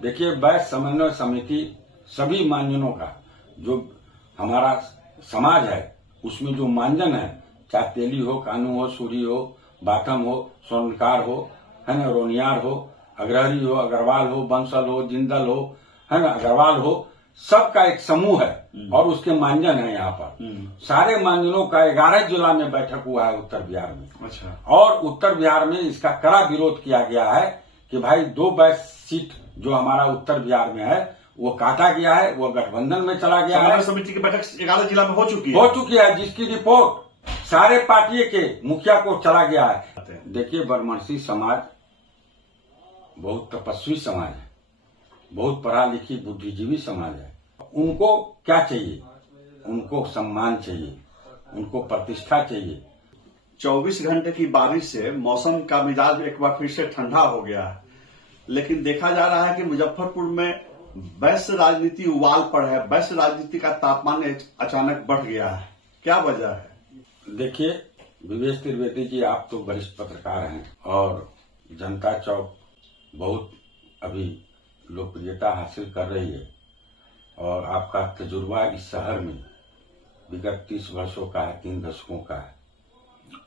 देखिए, वैश्य समन्वय समिति सभी मानजनों का जो हमारा समाज है उसमें जो मानजन है, चाहे तेली हो, कानू हो, सूरी हो, बाथम हो, स्वर्णकार हो, है ना, रोनियार हो, अग्रहरी हो, अग्रवाल हो, बंसल हो, जिंदल हो, है ना, अग्रवाल हो, सबका एक समूह है और उसके मानजन है। यहाँ पर सारे मानजनों का 11 जिला में बैठक हुआ है उत्तर बिहार में। अच्छा। और उत्तर बिहार में इसका कड़ा विरोध किया गया है कि भाई 2 वैश्य सीट जो हमारा उत्तर बिहार में है वो काटा गया है, वो गठबंधन में चला गया है। समिति की बैठक 11 जिला में हो चुकी है जिसकी रिपोर्ट सारे पार्टी के मुखिया को चला गया है। देखिए, बरमर्सी समाज बहुत तपस्वी समाज है, बहुत पढ़ा लिखी बुद्धिजीवी समाज है। उनको क्या चाहिए? उनको सम्मान चाहिए, उनको प्रतिष्ठा चाहिए। 24 घंटे की बारिश से मौसम का मिजाज एक बार फिर से ठंडा हो गया है, लेकिन देखा जा रहा है कि मुजफ्फरपुर में वैश्य राजनीति उबाल पर है। वैश्य राजनीति का तापमान अचानक बढ़ गया है, क्या वजह है? देखिए विवेश त्रिवेदी जी, आप तो वरिष्ठ पत्रकार हैं और जनता चौक बहुत अभी लोकप्रियता हासिल कर रही है और आपका तजुर्बा इस शहर में विगत 30 वर्षों का है, 3 दशकों का है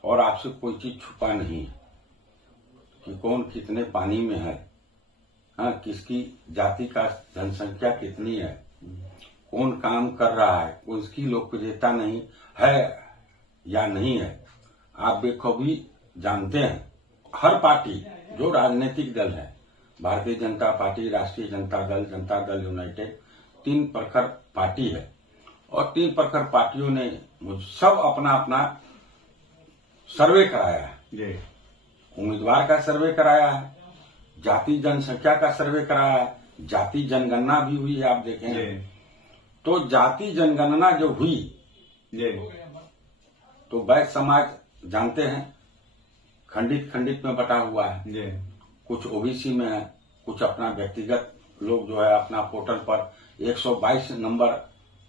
और आपसे कोई चीज छुपा नहीं है कि कौन कितने पानी में है, हाँ, किसकी जाति का जनसंख्या कितनी है, कौन काम कर रहा है, उसकी लोकप्रियता नहीं है या नहीं है, आप बेखूबी जानते हैं। हर पार्टी जो राजनीतिक दल है, भारतीय जनता पार्टी, राष्ट्रीय जनता दल, जनता दल यूनाइटेड, 3 प्रखर पार्टी है और 3 प्रखर पार्टियों ने सब अपना अपना सर्वे कराया है। उम्मीदवार का सर्वे कराया है, जाति जनसंख्या का सर्वे कराया है, जाति जनगणना भी हुई है। आप देखें तो जाति जनगणना जो हुई तो वैश्य समाज जानते हैं खंडित खंडित में बटा हुआ है। कुछ ओबीसी में है, कुछ अपना व्यक्तिगत लोग जो है अपना पोर्टल पर 122 नंबर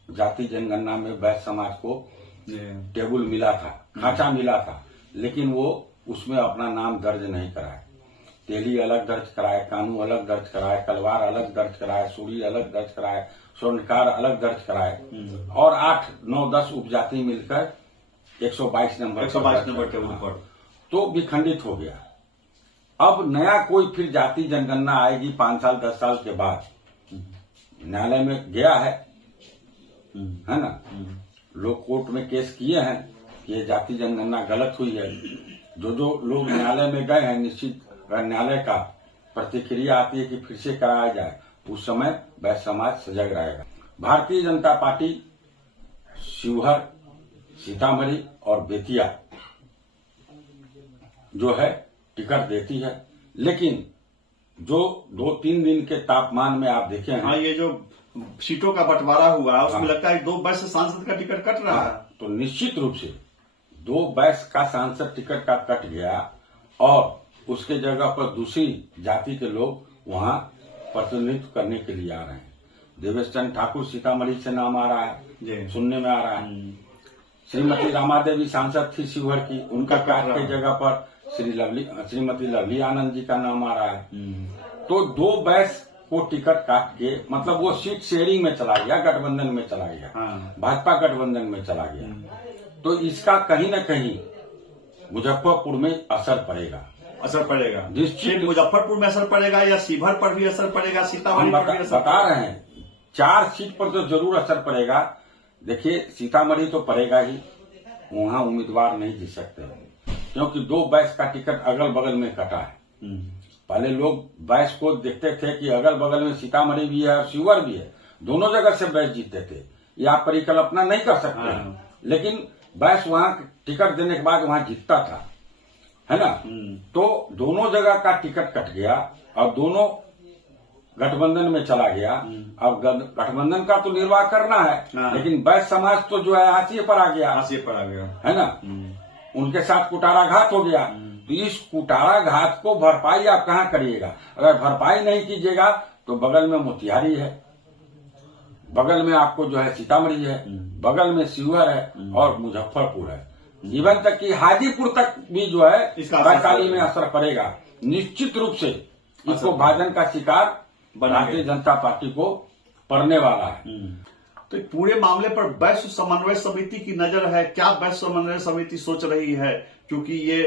जाति जनगणना में वैश्य समाज को टेबल मिला था, खांचा मिला था, लेकिन वो उसमें अपना नाम दर्ज नहीं कराए। तेली अलग दर्ज कराए, कानू अलग दर्ज कराए, कलवार अलग दर्ज कराए, सूरी अलग दर्ज कराए, स्वर्णकार अलग दर्ज कराए और 8, 9, 10 उपजाति मिलकर 122 नंबर टेबल पर तो विखंडित हो गया। अब नया कोई फिर जाति जनगणना आएगी 5 साल 10 साल के बाद। न्यायालय में गया है ना, लोग कोर्ट में केस किए हैं कि ये जाति जनगणना गलत हुई है। जो लोग न्यायालय में गए हैं, निश्चित न्यायालय का प्रतिक्रिया आती है कि फिर से कराया जाए, उस समय वैश्य समाज सजग रहेगा। भारतीय जनता पार्टी शिवहर, सीतामढ़ी और बेतिया जो है टिकट देती है, लेकिन जो 2-3 दिन के तापमान में आप देखें, हाँ, ये जो सीटों का बंटवारा हुआ है उसमें लगता है 2 वैश्य सांसद का टिकट कट रहा है। तो निश्चित रूप से 2 वैश्य का सांसद टिकट का कट गया और उसके जगह पर दूसरी जाति के लोग वहां प्रतिनिधित्व करने के लिए आ रहे हैं। देवेश चंद्र ठाकुर सीतामढ़ी से नाम आ रहा है, सुनने में आ रहा है। श्रीमती रामादेवी सांसद थी शिवहर की, उनका काट के जगह पर श्रीमती लवली आनंद जी का नाम आ रहा है। तो 2 वैश्य को टिकट काट के, मतलब वो सीट शेयरिंग में चला गया, गठबंधन में चला गया, भाजपा गठबंधन में चला गया। तो इसका कहीं न कहीं मुजफ्फरपुर में असर पड़ेगा। निश्चित मुजफ्फरपुर में असर पड़ेगा या शिवहर पर भी असर पड़ेगा, सीतामढ़ी पर भी असर बता रहे हैं। 4 सीट पर तो जरूर असर पड़ेगा। देखिए, सीतामढ़ी तो पड़ेगा ही, वहां उम्मीदवार नहीं जीत सकते क्योंकि 2 वैश्य का टिकट अगल बगल में कटा है। पहले लोग वैश्य को देखते थे कि अगल बगल में सीतामढ़ी भी है और शिवहर भी है, दोनों जगह से वैश्य जीतते थे। ये आप परिकल्पना नहीं कर सकते लेकिन वैश्य वहां टिकट देने के बाद वहां जीतता था, है ना। तो दोनों जगह का टिकट कट गया और दोनों गठबंधन में चला गया। अब गठबंधन का तो निर्वाह करना है, लेकिन वैश्य समाज तो जो है हाशिए पर आ गया, है ना। उनके साथ कुटाराघात हो गया। तो इस कुटाराघात को भरपाई आप कहाँ करिएगा? अगर भरपाई नहीं कीजिएगा तो बगल में मोतिहारी है, बगल में आपको जो है सीतामढ़ी है, बगल में शिवहर है और मुजफ्फरपुर है, इवन तक कि हाजीपुर तक भी जो है वैशाली में असर पड़ेगा। निश्चित रूप से इसको भाजन का शिकार भारतीय जनता पार्टी को पड़ने वाला है। तो पूरे मामले पर वैश्य समन्वय समिति की नजर है, क्या वैश्य समन्वय समिति सोच रही है? क्योंकि ये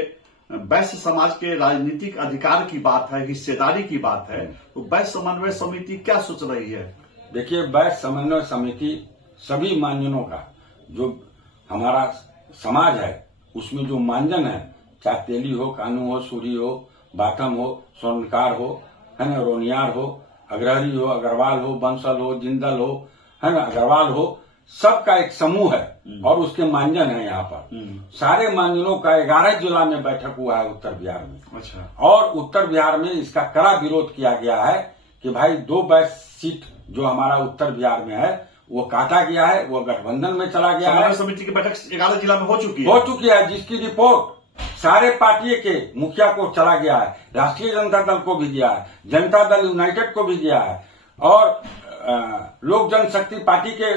वैश्य समाज के राजनीतिक अधिकार की बात है, हिस्सेदारी की बात है, तो वैश्य समन्वय समिति क्या सोच रही है? देखिए, वैश्य समन्वय समिति सभी मानजनों का, जो हमारा समाज है उसमें जो मानजन है, चाहे तेली हो, कानू हो, सूरी हो, बाथम हो, स्वर्णकार हो, है ना, रोनियार हो, अग्रहरी हो, अग्रवाल हो, बंसल हो, जिंदल हो, है ना, अग्रवाल हो, सबका एक समूह है और उसके मानजन है। यहाँ पर सारे मानजनों का 11 जिला में बैठक हुआ है उत्तर बिहार में। अच्छा। और उत्तर बिहार में इसका कड़ा विरोध किया गया है कि भाई 2 वैश्य सीट जो हमारा उत्तर बिहार में है वो काटा गया है, वो गठबंधन में चला गया है। समिति की बैठक 11 जिला में हो चुकी है, जिसकी रिपोर्ट सारे पार्टी के मुखिया को चला गया है, राष्ट्रीय जनता दल को भी गया है, जनता दल यूनाइटेड को भी गया है और लोक जनशक्ति पार्टी के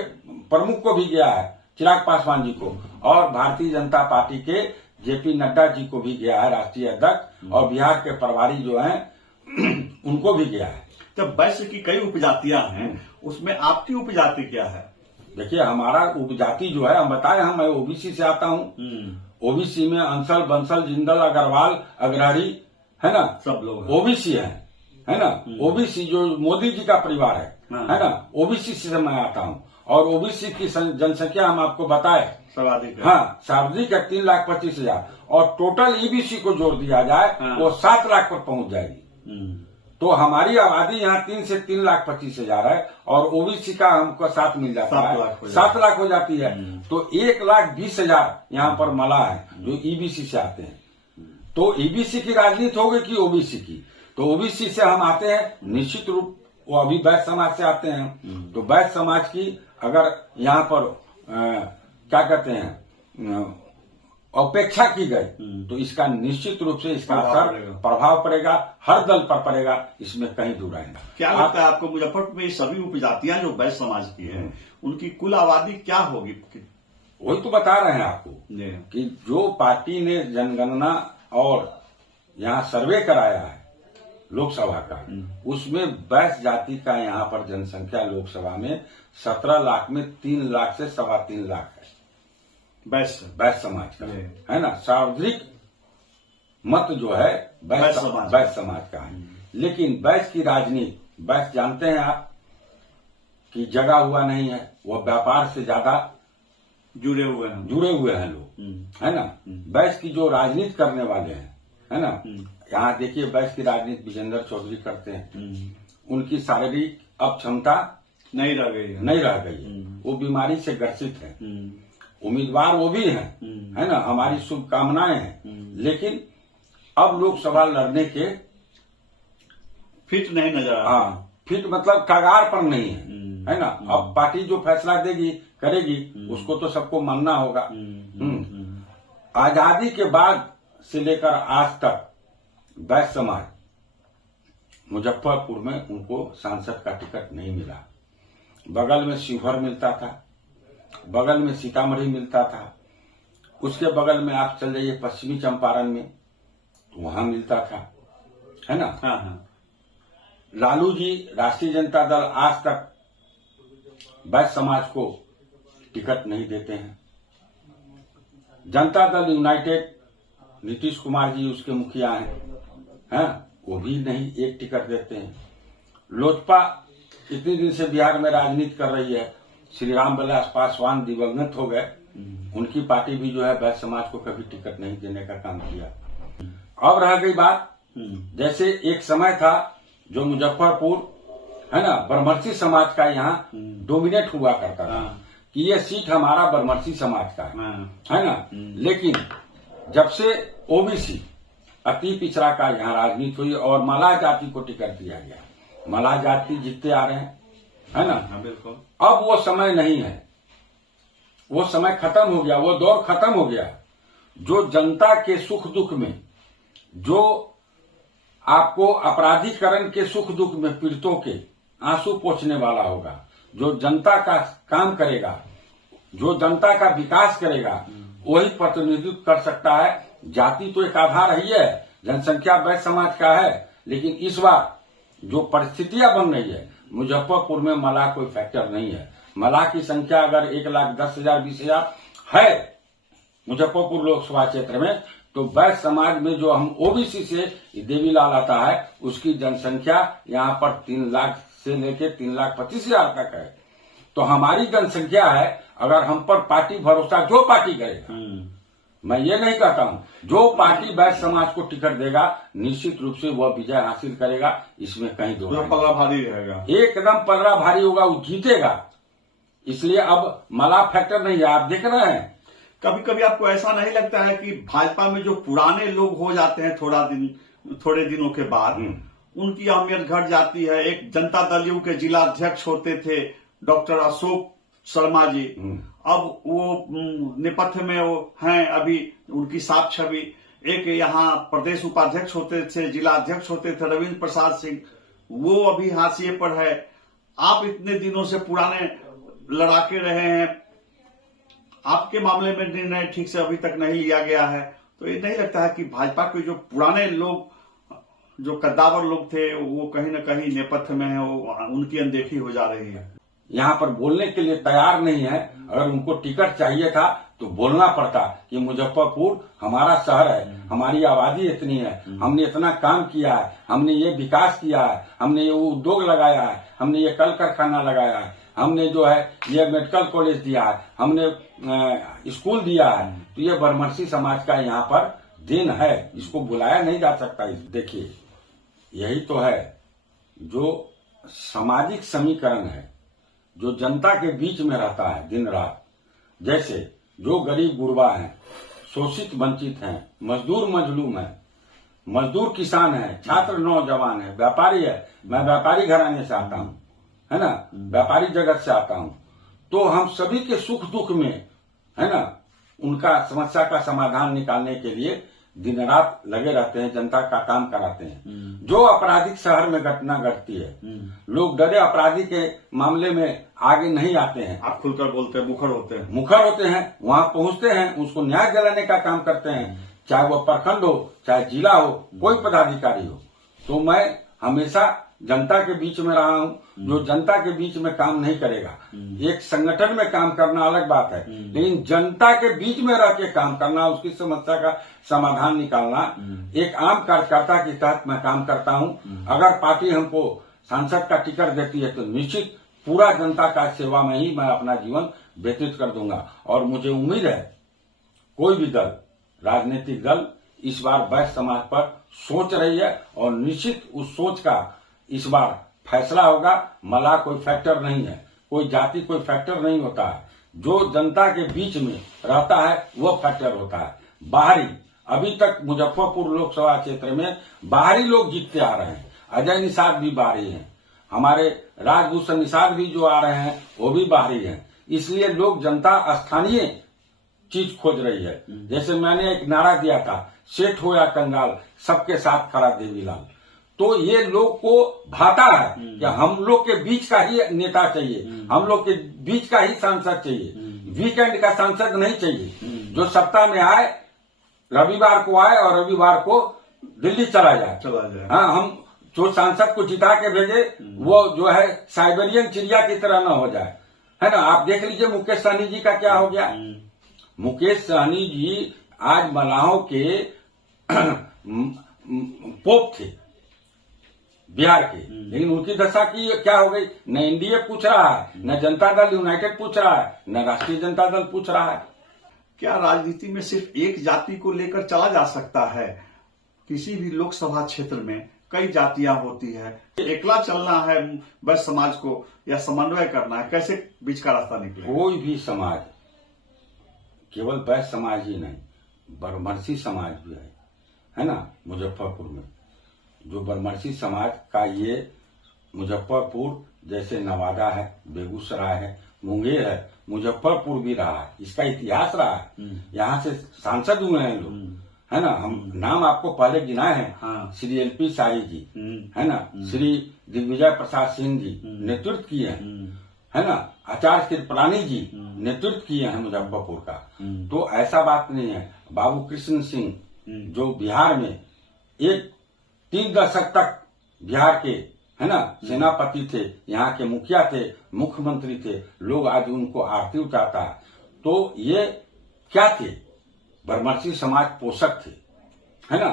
प्रमुख को भी गया है, चिराग पासवान जी को, और भारतीय जनता पार्टी के जेपी नड्डा जी को भी गया है, राष्ट्रीय अध्यक्ष, और बिहार के प्रभारी जो हैं उनको भी गया है। जब वैश्य की कई उपजातियां हैं, उसमें आपकी उपजाति क्या है? देखिए, हमारा उपजाति जो है, हम बताए, मैं ओबीसी से आता हूँ। ओबीसी में अंसल, बंसल, जिंदल, अग्रवाल, अग्रहरी, है ना, सब लोग ओबीसी है ना। ओबीसी जो मोदी जी का परिवार है ना, ओबीसी से मैं आता हूँ। और ओबीसी की जनसंख्या हम आपको बताए सर्वाधिक, हाँ, सर्वाधिक है 3,25,000, और टोटल ईबीसी को जोड़ दिया जाए वो 7 लाख पर पहुंच जाएगी। तो हमारी आबादी यहाँ 3 से 3,25,000 है और ओबीसी का हमको 7 मिल जाता है, 7 लाख हो जाती है। तो 1,20,000 यहाँ पर मला है जो ईबीसी से आते हैं। तो ईबीसी की राजनीति हो गई कि ओबीसी की? तो ओबीसी से हम आते हैं, निश्चित रूप वो अभी वैश्य समाज से आते हैं। तो वैश्य समाज की अगर यहाँ पर क्या कहते हैं अपेक्षा की गई तो इसका निश्चित रूप से इसका असर प्रभाव पड़ेगा, हर दल पर पड़ेगा, इसमें कहीं दूर आएगा। क्या लगता है आपको मुजफ्फरपुर में सभी उपजातियां जो वैश्य समाज की है उनकी कुल आबादी क्या होगी? वही तो बता रहे हैं आपको कि जो पार्टी ने जनगणना और यहाँ सर्वे कराया है लोकसभा का, उसमें वैश्य जाति का यहाँ पर जनसंख्या लोकसभा में 17 लाख में 3 लाख से 3.25 लाख है वैश्य समाज का, है ना। सर्वाधिक मत जो है वैश्य समाज का है। लेकिन वैश्य की राजनीति, वैश्य जानते हैं आप कि जगा हुआ नहीं है, वह व्यापार से ज्यादा जुड़े हुए हैं लोग, है ना। वैश्य की जो राजनीति करने वाले हैं, है ना, यहाँ देखिए वैश्य की राजनीति विजेंद्र चौधरी करते हैं। उनकी शारीरिक अब क्षमता नहीं रह गई है, वो बीमारी से ग्रसित है। उम्मीदवार वो भी हैं, है ना, हमारी शुभकामनाएं हैं, लेकिन अब लोकसभा लड़ने के फिट नहीं नजर आ रहा। हाँ, फिट मतलब कगार पर नहीं है ना। अब पार्टी जो फैसला देगी करेगी उसको तो सबको मानना होगा। आजादी के बाद से लेकर आज तक वैश्य समाज मुजफ्फरपुर में उनको सांसद का टिकट नहीं मिला। बगल में शिवहर मिलता था, बगल में सीतामढ़ी मिलता था, उसके बगल में आप चल जाइए पश्चिमी चंपारण में, तो वहां मिलता था, है ना। हाँ। लालू जी, राष्ट्रीय जनता दल आज तक वैश्य समाज को टिकट नहीं देते हैं। जनता दल यूनाइटेड, नीतीश कुमार जी उसके मुखिया हैं, वो भी नहीं एक टिकट देते हैं। लोजपा इतने दिन से बिहार में राजनीति कर रही है, श्री राम विलास पासवान दिवंगत हो गए, उनकी पार्टी भी जो है वैश्य समाज को कभी टिकट नहीं देने का काम किया। अब रह गई बात, जैसे एक समय था जो मुजफ्फरपुर, है ना, ब्रह्मर्षि समाज का यहाँ डोमिनेट हुआ करता था कि ये सीट हमारा ब्रह्मर्षि समाज का है ना। लेकिन जब से ओबीसी अति पिछड़ा का यहाँ राजनीति हुई और मला जाति को टिकट दिया गया, मला जाति जीतते आ रहे हैं, है ना। बिल्कुल। अब वो समय नहीं है, वो समय खत्म हो गया, वो दौर खत्म हो गया। जो जनता के सुख दुख में, जो आपको अपराधीकरण के सुख दुख में पीड़ितों के आंसू पोंछने वाला होगा, जो जनता का काम करेगा, जो जनता का विकास करेगा, वही प्रतिनिधित्व कर सकता है। जाति तो एक आधार ही है, जनसंख्या वैश्य समाज का है, लेकिन इस बार जो परिस्थितियां बन रही है, मुजफ्फरपुर में मलाह कोई फैक्टर नहीं है। मलाह की संख्या अगर 1,10,000 20,000 है मुजफ्फरपुर लोकसभा क्षेत्र में, तो वैश्य समाज में जो हम ओबीसी से देवीलाल आता है, उसकी जनसंख्या यहाँ पर 3 लाख से लेके 3,25,000 तक है। तो हमारी जनसंख्या है, अगर हम पर पार्टी भरोसा, जो पार्टी करेगा, मैं ये नहीं कहता हूं, जो पार्टी वैश्य समाज को टिकट देगा निश्चित रूप से वह विजय हासिल करेगा, इसमें कहीं दो नहीं। पल्ला भारी रहेगा, एकदम पल्ला भारी होगा, वो जीतेगा। इसलिए अब मलाह फैक्टर नहीं है। आप देख रहे हैं, कभी कभी आपको ऐसा नहीं लगता है कि भाजपा में जो पुराने लोग हो जाते हैं थोड़े दिनों के बाद, उनकी अहमियत घट जाती है? एक जनता दल यू के जिला अध्यक्ष होते थे डॉक्टर अशोक शर्मा जी, अब वो नेपथ्य में वो हैं, अभी उनकी साफ छवि। एक यहाँ प्रदेश उपाध्यक्ष होते थे, जिला अध्यक्ष होते थे रविंद्र प्रसाद सिंह, वो अभी हाशिए पर है। आप इतने दिनों से पुराने लड़ाके रहे हैं, आपके मामले में निर्णय ठीक से अभी तक नहीं लिया गया है, तो ये नहीं लगता है कि भाजपा के जो पुराने लोग, जो कद्दावर लोग थे, वो कहीं न कहीं नेपथ्य में है, वो उनकी अनदेखी हो जा रही है? यहाँ पर बोलने के लिए तैयार नहीं है। अगर उनको टिकट चाहिए था तो बोलना पड़ता कि मुजफ्फरपुर हमारा शहर है, हमारी आबादी इतनी है, हमने इतना काम किया है, हमने ये विकास किया है, हमने ये उद्योग लगाया है, हमने ये कल कारखाना लगाया है, हमने जो है ये मेडिकल कॉलेज दिया है, हमने स्कूल दिया है। तो ये बरमर्सी समाज का यहाँ पर दिन है, इसको बुलाया नहीं जा सकता। देखिए, यही तो है जो सामाजिक समीकरण है, जो जनता के बीच में रहता है दिन रात। जैसे जो गरीब गुरबा हैं, शोषित वंचित हैं, मजदूर मजलूम है, मजदूर किसान है, छात्र नौजवान है, व्यापारी है। मैं व्यापारी घराने से आता हूं, है ना, व्यापारी जगत से आता हूं। तो हम सभी के सुख दुख में, है ना, उनका समस्या का समाधान निकालने के लिए दिन रात लगे रहते हैं, जनता का काम कराते हैं। जो आपराधिक शहर में घटना घटती है, लोग डरे अपराधी के मामले में आगे नहीं आते हैं। आप खुलकर बोलते हैं, मुखर होते हैं, वहां पहुंचते हैं, उसको न्याय दिलाने का काम करते हैं, चाहे वो प्रखंड हो, चाहे जिला हो, कोई पदाधिकारी हो। तो मैं हमेशा जनता के बीच में रहा हूं। जो जनता के बीच में काम नहीं करेगा, एक संगठन में काम करना अलग बात है, लेकिन जनता के बीच में रह के काम करना, उसकी समस्या का समाधान निकालना, एक आम कार्यकर्ता के तहत मैं काम करता हूं। अगर पार्टी हमको सांसद का टिकट देती है तो निश्चित पूरा जनता का सेवा में ही मैं अपना जीवन व्यतीत कर दूंगा। और मुझे उम्मीद है कोई भी दल, राजनीतिक दल इस बार वैश्य समाज पर सोच रही है, और निश्चित उस सोच का इस बार फैसला होगा। मलाह कोई फैक्टर नहीं है, कोई जाति कोई फैक्टर नहीं होता है। जो जनता के बीच में रहता है वो फैक्टर होता है। बाहरी, अभी तक मुजफ्फरपुर लोकसभा क्षेत्र में बाहरी लोग जीतते आ रहे हैं। अजय निषाद भी बाहरी हैं, हमारे राजभूषण निषाद भी जो आ रहे हैं वो भी बाहरी हैं। इसलिए लोग, जनता स्थानीय चीज खोज रही है। जैसे मैंने एक नारा दिया था, सेठ हो या कंगाल सबके साथ खड़ा देवीलाल। तो ये लोग को भाता है कि हम लोग के बीच का ही नेता चाहिए, हम लोग के बीच का ही सांसद चाहिए, वीकेंड का सांसद नहीं चाहिए। जो सप्ताह में आए, रविवार को आए और रविवार को दिल्ली चला जाए। हाँ, हम जो सांसद को जिता के भेजे वो जो है साइबेरियन चिड़िया की तरह न हो जाए, है ना। आप देख लीजिए मुकेश सहनी जी का क्या हो गया। मुकेश सहनी जी आज मलाहों के पोप थे बिहार के, लेकिन उनकी दशा की क्या हो गई? न एनडीए पूछ रहा है, न जनता दल यूनाइटेड पूछ रहा है, न राष्ट्रीय जनता दल पूछ रहा है। क्या राजनीति में सिर्फ एक जाति को लेकर चला जा सकता है? किसी भी लोकसभा क्षेत्र में कई जातियां होती है, एकला चलना है वैश्य समाज को या समन्वय करना है, कैसे बीच का रास्ता निकले? कोई भी समाज, केवल वैश्य समाज ही नहीं, बरमर्सी समाज भी है ना। मुजफ्फरपुर में जो बरमर्सी समाज का, ये मुजफ्फरपुर जैसे नवादा है, बेगूसराय है, मुंगेर है, मुजफ्फरपुर भी रहा है, इसका इतिहास रहा है। यहाँ से सांसद हुए हैं लोग, है ना। हम नाम आपको पहले गिनाए हैं। हाँ। श्री एलपी शाही जी, है ना, श्री दिग्विजय प्रसाद सिंह जी नेतृत्व किए हैं, है ना, आचार्य कृपलानी जी नेतृत्व किए हैं मुजफ्फरपुर का। तो ऐसा बात नहीं है। बाबू कृष्ण सिंह जो बिहार में 3 दशक तक बिहार के, है ना, सेनापति थे, यहाँ के मुखिया थे, मुख्यमंत्री थे, लोग आज उनको आरती उतारता है। तो ये क्या थे? बरमर्सी समाज पोषक थे, है ना।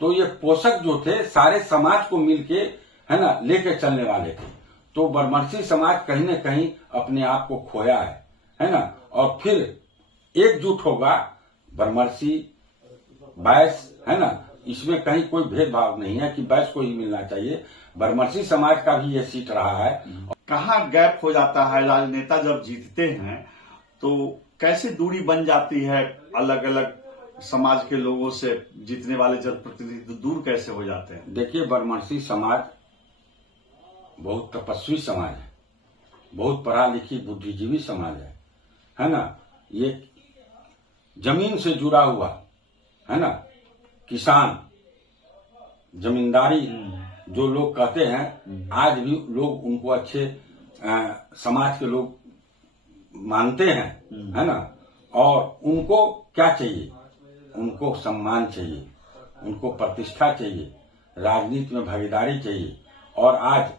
तो ये पोषक जो थे सारे समाज को मिलके, है ना, लेके चलने वाले थे। तो बरमर्सी समाज कहीं न कहीं अपने आप को खोया है ना। और फिर एकजुट होगा बरमर्सी, बैस, है ना, इसमें कहीं कोई भेदभाव नहीं है कि बैस को ही मिलना चाहिए। बरमर्सी समाज का भी ये सीट रहा है। कहाँ गैप हो जाता है? राजनेता जब जीतते हैं तो कैसे दूरी बन जाती है अलग अलग समाज के लोगों से? जीतने वाले जनप्रतिनिधि दूर कैसे हो जाते हैं? देखिए, बरमर्सी समाज बहुत तपस्वी समाज है, बहुत पढ़ा लिखी बुद्धिजीवी समाज है ना। ये जमीन से जुड़ा हुआ, है ना, किसान, जमींदारी जो लोग कहते हैं, आज भी लोग उनको अच्छे समाज के लोग मानते हैं, है ना। और उनको क्या चाहिए? उनको सम्मान चाहिए, उनको प्रतिष्ठा चाहिए, राजनीति में भागीदारी चाहिए। और आज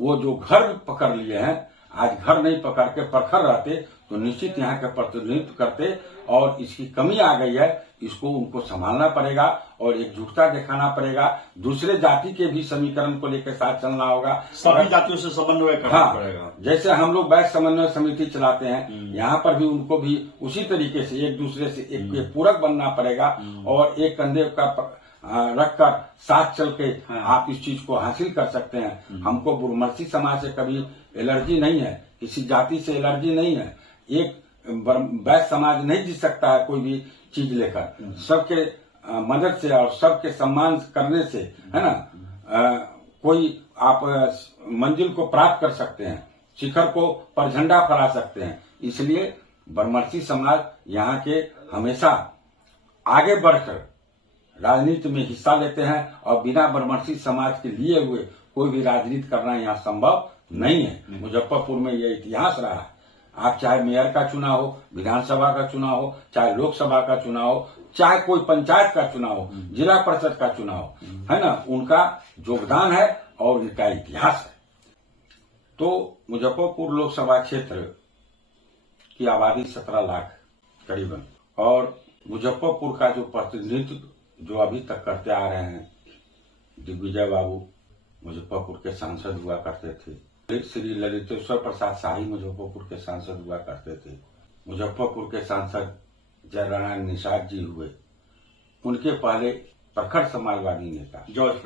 वो जो घर पकड़ लिए हैं, आज घर नहीं पकड़ के प्रखर रहते तो निश्चित यहाँ के प्रतिनिधित्व करते। और इसकी कमी आ गई है, इसको उनको संभालना पड़ेगा और एकजुटता दिखाना पड़ेगा। दूसरे जाति के भी समीकरण को लेकर साथ चलना होगा, सभी जातियों से समन्वय करना पड़ेगा। जैसे हम लोग बैस समन्वय समिति चलाते हैं, यहाँ पर भी उनको भी उसी तरीके से एक दूसरे से एक पूरक बनना पड़ेगा और एक कंधे का रखकर साथ चल के आप इस चीज को हासिल कर सकते हैं। हमको बरमर्सी समाज से कभी एलर्जी नहीं है, किसी जाति से एलर्जी नहीं है। एक बैस समाज नहीं जीत सकता है कोई भी चीज लेकर, सबके मदद से और सबके सम्मान करने से, है ना, कोई आप मंजिल को प्राप्त कर सकते हैं, शिखर को पर झंडा फहरा सकते हैं। इसलिए बरमर्सी समाज यहाँ के हमेशा आगे बढ़कर राजनीति में हिस्सा लेते हैं और बिना बरमर्सी समाज के लिए हुए कोई भी राजनीति करना यहाँ संभव नहीं है। मुजफ्फरपुर में ये इतिहास रहा है। आप चाहे मेयर का चुनाव हो, विधानसभा का चुनाव हो, चाहे लोकसभा का चुनाव हो, चाहे कोई पंचायत का चुनाव हो, जिला परिषद का चुनाव, है ना, उनका योगदान है और उनका इतिहास है। तो मुजफ्फरपुर लोकसभा क्षेत्र की आबादी 17 लाख करीबन, और मुजफ्फरपुर का जो प्रतिनिधित्व जो अभी तक करते आ रहे हैं, दिग्विजय बाबू मुजफ्फरपुर के सांसद हुआ करते थे, श्री ललितेश्वर प्रसाद शाही मुजफ्फरपुर के सांसद हुआ करते थे, मुजफ्फरपुर के सांसद जयनारायण निषाद जी हुए, उनके पहले प्रखर समाजवादी नेता जॉर्ज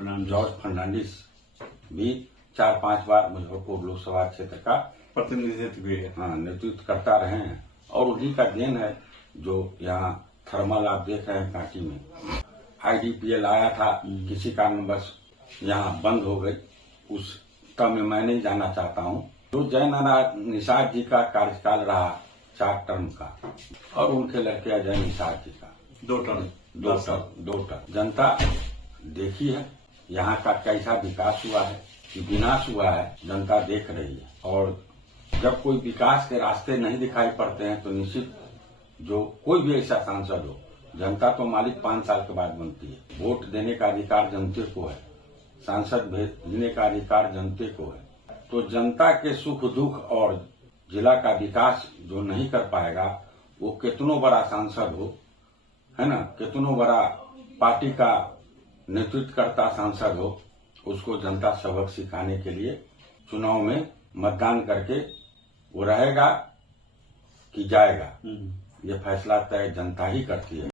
फर्नांडिस भी 4-5 बार मुजफ्फरपुर लोकसभा क्षेत्र का प्रतिनिधित्व भी नेतृत्व करता रहे हैं। और उन्हीं का देन है जो यहाँ थर्मल आप देख रहे हैं कांटी में, IDPL आया था, किसी कारणवश यहाँ बंद हो गई। उस तब में मैं नहीं जाना चाहता हूँ। तो जयनारायण निषाद जी का कार्यकाल रहा 4 टर्म का, और उनके लड़के अजय निषाद जी का 2 टर्म। जनता देखी है यहाँ का कैसा विकास हुआ है कि विनाश हुआ है, जनता देख रही है। और जब कोई विकास के रास्ते नहीं दिखाई पड़ते हैं तो निश्चित जो कोई भी ऐसा सांसद हो, जनता तो मालिक 5 साल के बाद बनती है। वोट देने का अधिकार जनते को है, सांसद भेजने का अधिकार जनते को है। तो जनता के सुख दुख और जिला का विकास जो नहीं कर पाएगा, वो कितनो बड़ा सांसद हो, है ना, कितनो बड़ा पार्टी का नेतृत्व करता सांसद हो, उसको जनता सबक सिखाने के लिए चुनाव में मतदान करके वो रहेगा कि जाएगा, ये फैसला तय जनता ही करती है।